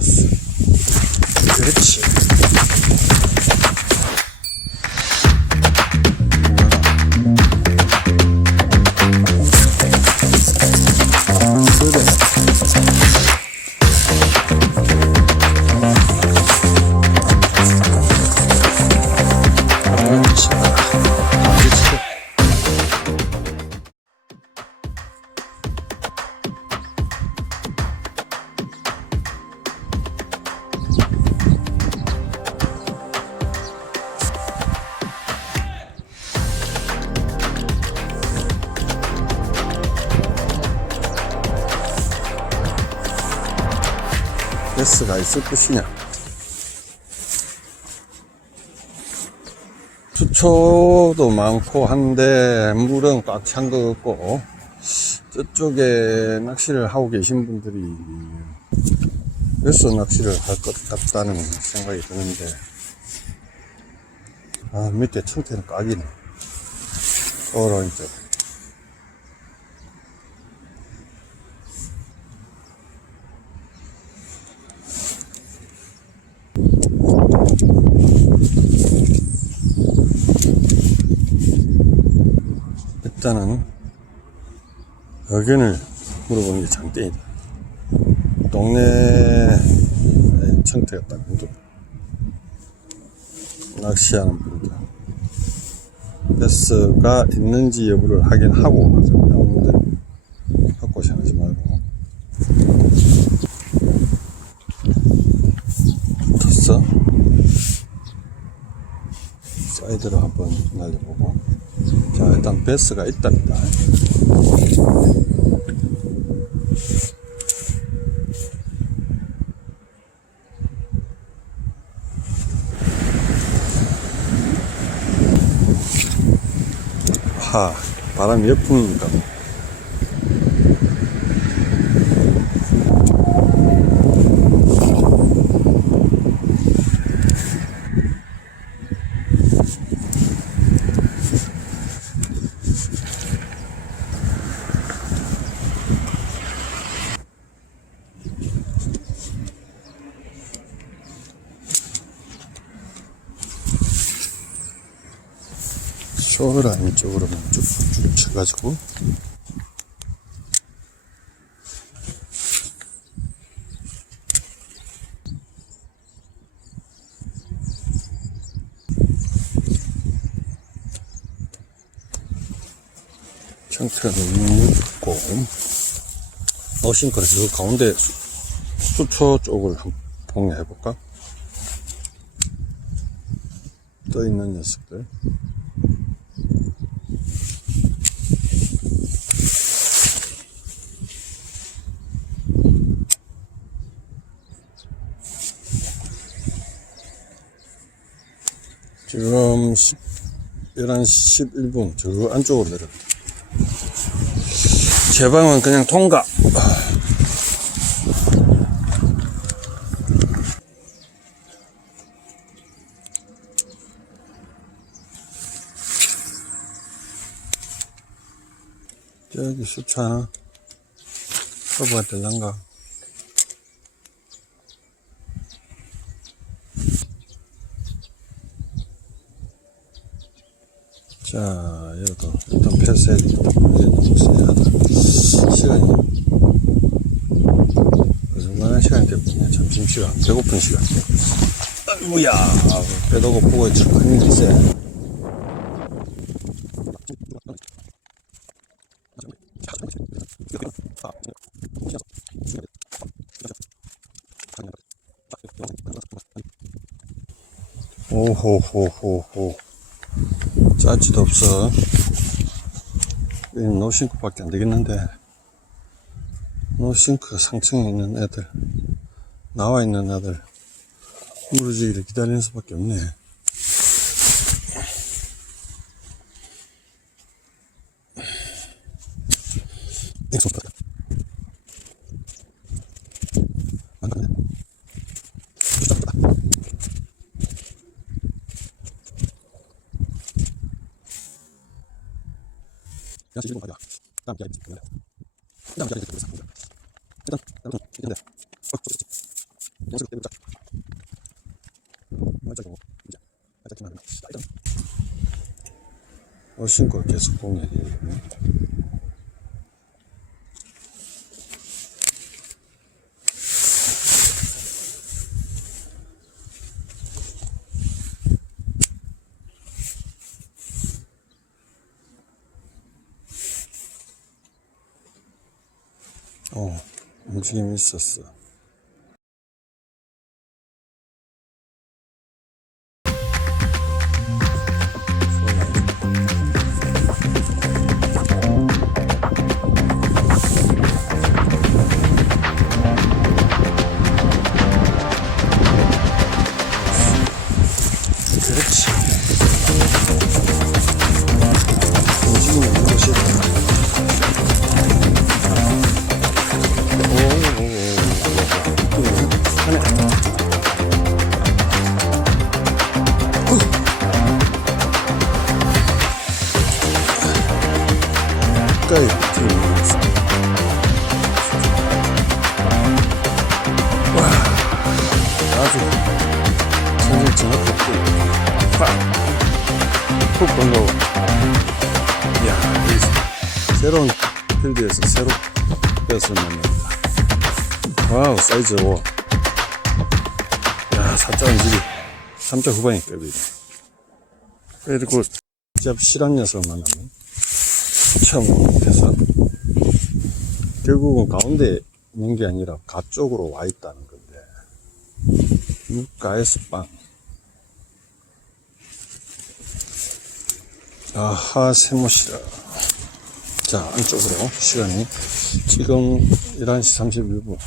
잡았어. 그 베스가 있을 것이냐? 수초도 많고 한데 물은 꽉 찬 것 같고 저쪽에 낚시를 하고 계신 분들이 베스 낚시를 할 것 같다는 생각이 드는데 아 밑에 청태는 깍이네 서로 이 일단은 의견을 물어보는 게 장땡이다. 동네 청태가 딱 문도 낚시하는 분들 베스가 있는지 여부를 확인하고 갖고 생각하지 말고 붙었어? 사이드로 한번 날려보고 자 일단 베스가 있답니다. 하 바람이 역풍이니까 쇼라인 쪽으로만 쭉쭉 쳐가지고. 청태가 너무 묻고. 노신거를 저 가운데 수, 수초 쪽을 한번 봉해볼까? 떠 있는 녀석들 지금 10, 11시 11분 저 안쪽으로 내려. 제 방은 그냥 통과. 저기 수차 커버가 될란가 자, 여기도 일단 패스해야 되겠다. 이제 세하다. 시간이. 얼마나 시간이 됐냐. 점심시간. 배고픈 시간. 아이고야. 배도고 보고 있지. 큰일 있어. 오호호호호. 짜지도 없어. 이 노싱크 밖에 안 되겠는데. 노싱크 상층에 있는 애들, 나와 있는 애들, 무르지기를 기다리는 수밖에 없네. 익숙하다. 안 가네. 부탁하다. 그냥 지금 가자. 다음 기회에 있으면 다음 기회에 있으면 일단 일단 일단 어, 좋지. 어신거 계속 공략해. 最近没试试。 이야 새로운 필드에서 새로 뺏을 만납니다. 와우 사이즈 5 야, 4자는 집이 3자 후반이 급이네. 그리고 진짜 실한 녀석을 만나면 처음 못해서. 결국은 가운데 있는 게 아니라 가 쪽으로 와 있다는 건데. 육가에서 빵 아하 세모시라 자 안쪽으로 시간이 지금 11시 31분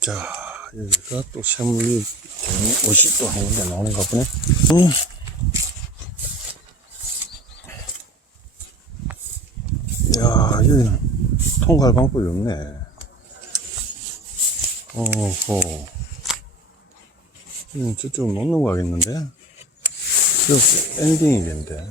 자, 여기가 또 샘물이 옷이 또 한 군데 나오는가 보네. 음. 야, 여기는 통과할 방법이 없네. 어허. 여기는 저쪽으로 못 넘어가겠는데? 저 엔딩이겠는데.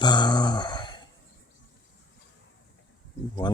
아, 뭐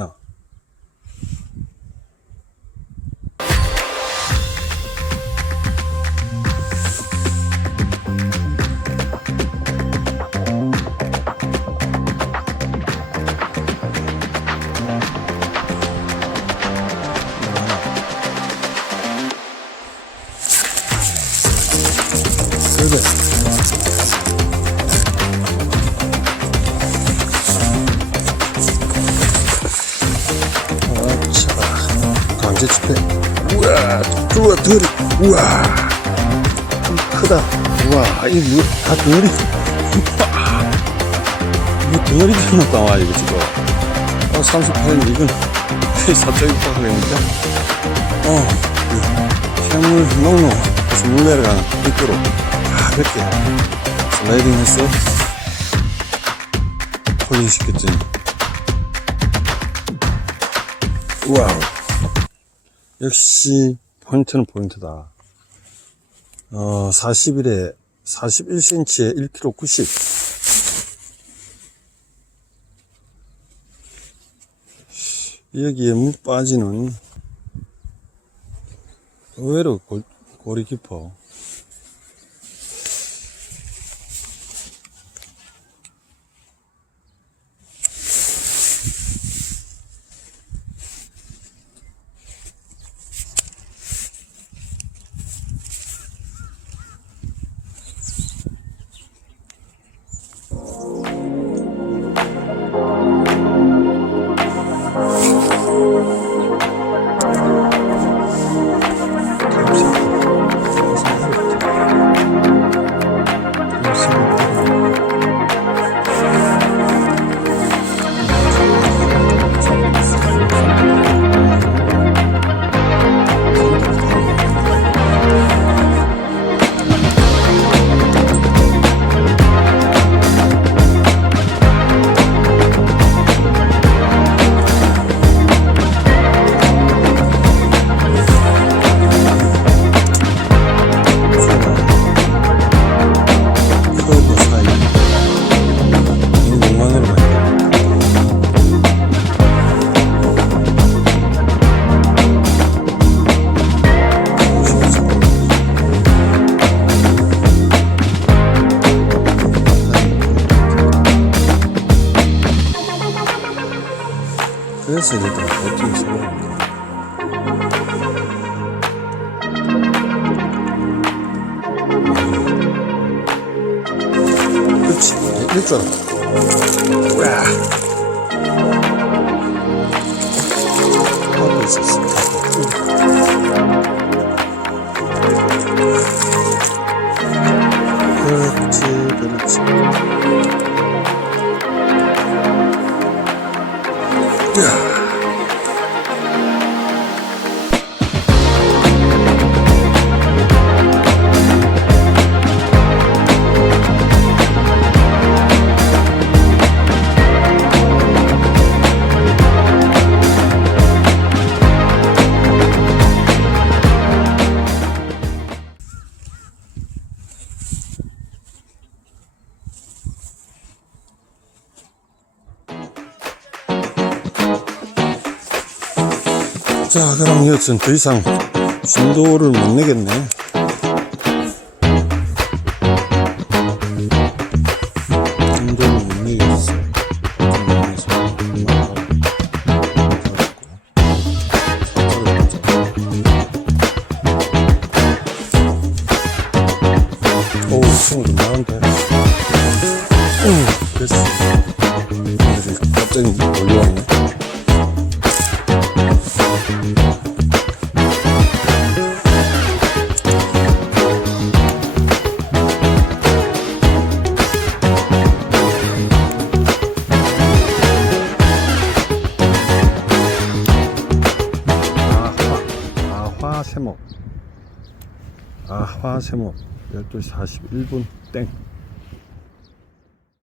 들어와 덜이. 우와. 좀 크다. 우와. 이뭐다 덩어리. 뭐 덩어리 들어놓고 와 이거 지금. 어 38년 이건. 사적이 파악했는데. 어 해물 농로 물 내려가는 입구로. 가볍게 슬라이딩 했어 폴링 시켰더니 와우. 역시 포인트는 포인트다. 어, 41에 41cm에 1kg 90. 여기에 물 빠지는 의외로 골, 골이 깊어. 그래서 일단 버튼을 세워봅니다. 그렇지. 이럴 줄 알았다. 우와. 하고 있었어. 여튼 더 이상 진도를 못 내겠네. 아화 세목. 12시 41분 땡.